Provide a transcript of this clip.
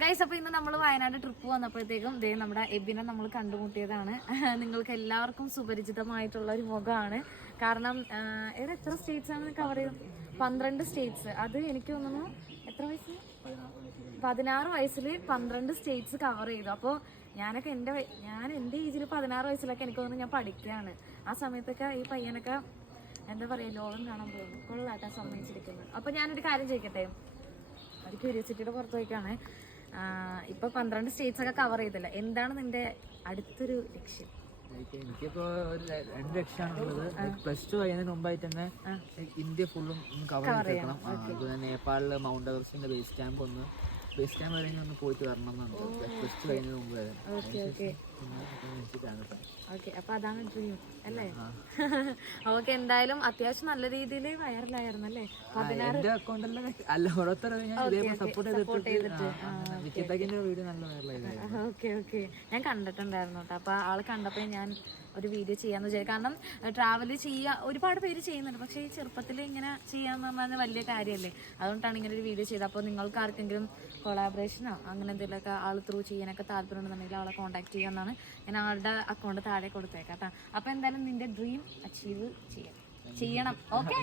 Guys, അപ്പോൾ ഇന്ന് നമ്മൾ വയനാട് ട്രിപ്പ് വന്നപ്പോഴത്തേക്കും ദേ നമ്മുടെ എബിനെ നമ്മൾ കണ്ടുമുട്ടിയതാണ്. നിങ്ങൾക്ക് എല്ലാവർക്കും സുപരിചിതമായിട്ടുള്ള ഒരു മുഖമാണ്. കാരണം എത്ര സ്റ്റേറ്റ്സ് ആണ് കവർ ചെയ്തത്? 12 സ്റ്റേറ്റ്സ്. അത് എനിക്ക് തോന്നുന്നു എത്ര വയസ്സ്, 16 വയസ്സിൽ 12 സ്റ്റേറ്റ്സ് കവർ ചെയ്തു. അപ്പോൾ ഞാനൊക്കെ എൻ്റെ ഏജിൽ 16 വയസ്സിലൊക്കെ എനിക്ക് തോന്നുന്നു ഞാൻ പഠിക്കുകയാണ്. ആ സമയത്തൊക്കെ ഈ പയ്യനൊക്കെ എന്താ പറയുക, ലോകം കാണാൻ പോകുന്നു. കൊള്ളാട്ടാ സമ്മതിച്ചിരിക്കുന്നത്. അപ്പോൾ ഞാനൊരു കാര്യം ചോദിക്കട്ടെ, ഒരു ക്യൂരിയോസിറ്റിയുടെ പുറത്ത് പോയിക്കാണ്. ഇപ്പൊ 12 സ്റ്റേറ്റ്സ് ഒക്കെ കവർ ചെയ്തില്ല, എന്താണ് നിന്റെ അടുത്തൊരു ലക്ഷ്യം? എനിക്കിപ്പോ ഒരു 2 ലക്ഷ്യമാണുള്ളത്. +2 കഴിയുന്നതിന് മുമ്പായിട്ട് തന്നെ ഇന്ത്യ ഫുള്ളും കവർ ചെയ്യണം. അതുപോലെ നേപ്പാളില് മൗണ്ട് എവറസ്റ്റിന്റെ ബേസ് ക്യാമ്പ് വരെ ഒന്ന് പോയിട്ട് വരണം എന്നുണ്ട്. +2 കഴിയുന്നതിന് മുമ്പ് വരെ. ഓക്കെ, അപ്പൊ അതാണ് ഡ്രീം അല്ലേ? ഓക്കെ, എന്തായാലും അത്യാവശ്യം നല്ല രീതിയിൽ വൈറലായിരുന്നു അല്ലേ? എന്റെ അക്കൗണ്ടെല്ലാം അല്ല, ഓരോരുത്തർ സപ്പോർട്ട് ചെയ്തിട്ട് വീഡിയോ നല്ല വൈറലായിരുന്നു. ഓക്കെ, ഞാൻ കണ്ടിട്ടുണ്ടായിരുന്നു കേട്ടോ. അപ്പൊ ആള് കണ്ടപ്പോ ഞാൻ ഒരു വീഡിയോ ചെയ്യാന്ന് വിചാരിച്ചു. കാരണം ട്രാവൽ ഒരുപാട് പേര് ചെയ്യുന്നുണ്ട്, പക്ഷേ ഈ ചെറുപ്പത്തിൽ ഇങ്ങനെ ചെയ്യാന്ന് പറഞ്ഞാൽ വലിയ കാര്യമല്ലേ. അതുകൊണ്ടാണ് ഇങ്ങനെ ഒരു വീഡിയോ ചെയ്തത്. അപ്പോൾ നിങ്ങൾക്ക് ആർക്കെങ്കിലും കൊളാബറേഷനോ അങ്ങനെ എന്തെങ്കിലുമൊക്കെ ആൾ ത്രൂ ചെയ്യാനൊക്കെ താല്പര്യമുണ്ടെന്നുണ്ടെങ്കിൽ ആളെ കോൺടാക്ട് ചെയ്യാമെന്നാണ്. ഞാൻ ആളുടെ അക്കൗണ്ട് താഴെ കൊടുത്തേക്കാം കേട്ടോ. അപ്പോൾ എന്തായാലും നിന്റെ ഡ്രീം അച്ചീവ് ചെയ്യണം. ഓക്കെ.